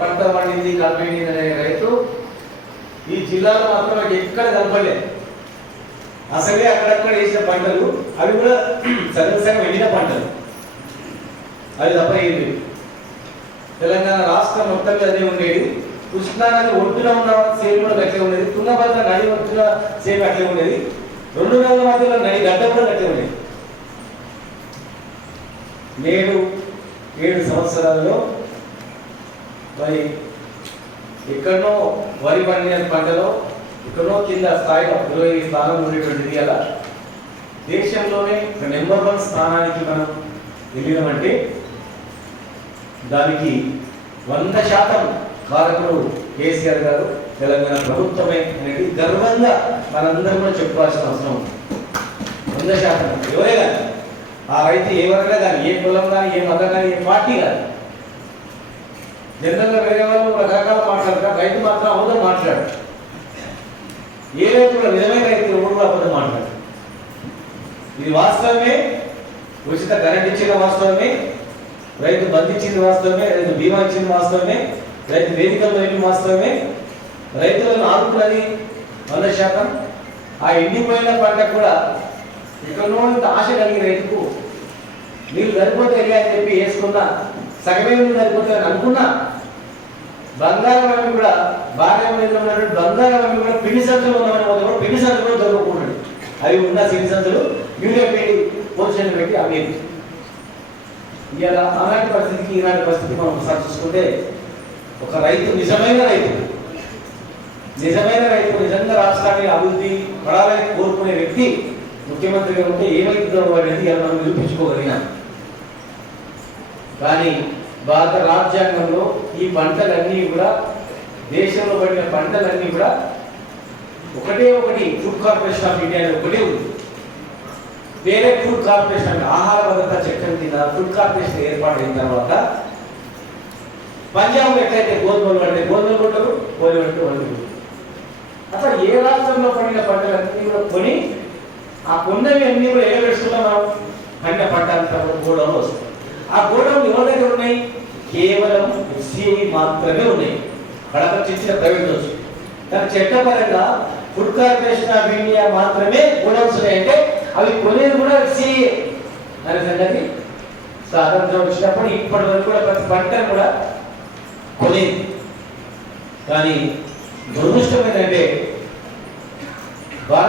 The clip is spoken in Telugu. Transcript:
పంట పండింది కలిపింది అనే రైతు ఈ జిల్లాలో మాత్రం ఎక్కడ కలపలేదు అసలే అక్కడక్కడ వేసిన పంటలు అవి కూడా సగం సగం వెళ్ళిన పంటలు. అది తప్ప ఏం లేదు. తెలంగాణ రాష్ట్రం మొత్తం అదే ఉండేది. కృష్ణానది ఒడ్డున ఉన్న సేమ్ కూడా గట్టే ఉండేది. తుంగభద్ర నది ఒడ్డున సేమ్ అట్లే ఉండేది. రెండు నెలల మధ్యలో నది గడ్డ కూడా గట్టే ఉండేది. నేడు ఏడు సంవత్సరాలలో మరి ఎక్కడో వరి పండిన పంటలో ఎక్కడో కింద స్థాయిలో ఇరవై స్థానం ఉండేటువంటిది అలా. దేశంలోనే ఒక నెంబర్ వన్ స్థానానికి మనం వెళ్ళినామంటే దానికి వంద శాతం కారకులు కేసీఆర్ గారు తెలంగాణ ప్రభుత్వమే అనేది గర్వంగా మనందరం కూడా చెప్పుకోవాల్సిన అవసరం ఉంది. వంద శాతం. ఎవరే కానీ. ఆ రైతు ఏ వర్గా కానీ ఏ కులం కానీ ఏ మతం కానీ ఏ పార్టీ కానీ జనరల్గా వేరే వాళ్ళు రకరకాల మాట్లాడతారు. రైతు మాత్రం అవుతుంది మాట్లాడు ఏ రైతు కూడా నిజమైన రైతు ఊళ్ళో కూడా అబద్ధం మాట్లాడు ఇది వాస్తవమే. ఉచిత కరెంట్ ఇచ్చిన వాస్తవమే. రైతు బంద్ ఇచ్చింది వాస్తవమే. రైతు బీమా ఇచ్చింది వాస్తవమే. రైతు వేదికలు వెళ్ళిన వాస్తవమే. రైతులను ఆదుకున్నది వంద శాతం. ఆ ఎండిపోయిన పంట కూడా ఎక్కడో నుండి ఆశ కలిగి రైతుకు నీళ్ళు సరిపోతే అని చెప్పి వేసుకున్నా సగమే నీళ్ళు సరిపోతాయని అనుకున్నా బంగారం అవి కూడా భార్య మీద ఉన్నటువంటి బంగారం అవి కూడా పిండి సంచులు ఉన్నామని కూడా పిండి సంచులు దొరకకూడదు అవి ఉన్న సిండి సంచులు యూరియా పెట్టి పోషన్ పెట్టి అవి ఇలా అలాంటి పరిస్థితికి ఇలాంటి పరిస్థితి మనం ఒకసారి చూసుకుంటే ఒక రైతు నిజమైన రైతు నిజమైన రైతు నిజంగా రాష్ట్రాన్ని అభివృద్ధి పడాలని కోరుకునే వ్యక్తి ముఖ్యమంత్రిగా ఉంటే ఏమైతుందో అనేది ఇలా మనం నిరూపించుకోగలిగినాం. కానీ భారత రాజ్యాంగంలో ఈ పంటలన్నీ కూడా దేశంలో పడిన పంటలన్నీ కూడా ఒకటే ఒకటి ఫుడ్ కార్పొరేషన్ ఆఫ్ ఇండియా అనేది ఒకటే ఉంది. వేరే ఫుడ్ కార్పొరేషన్ అంటే ఆహార భద్రత చట్టం కింద ఫుడ్ కార్పొరేషన్ ఏర్పాటైన తర్వాత పంజాబ్ ఎట్లయితే గోధుమలు పడితే గోధుమలు కొంటారు కోరి పడితే వడ్లు అసలు ఏ రాష్ట్రంలో పండిన పంటలన్నీ కూడా కొని ఆ కొన్నవి అన్నీ కూడా ఏ వేసుకున్నాం పండిన పంట అంతా కూడా వస్తుంది ఆ గోడౌన్ ఎవరి దగ్గర ఉన్నాయి? కేవలం ఎఫ్సిఐ మాత్రమే ఉన్నాయి. కడప చేసిన ప్రైవేట్ హౌస్ కానీ చట్టపరంగా ఫుడ్ కార్పొరేషన్ ఆఫ్ ఇండియా మాత్రమే గోడౌన్స్ ఉన్నాయంటే అవి కొనేది కూడా ఎస్సీఏ అనే సంగతి స్వాతంత్రం వచ్చినప్పుడు ఇప్పటి వరకు కూడా ప్రతి పంట కూడా కొనేది. కానీ దురదృష్టం ఏంటంటే భారత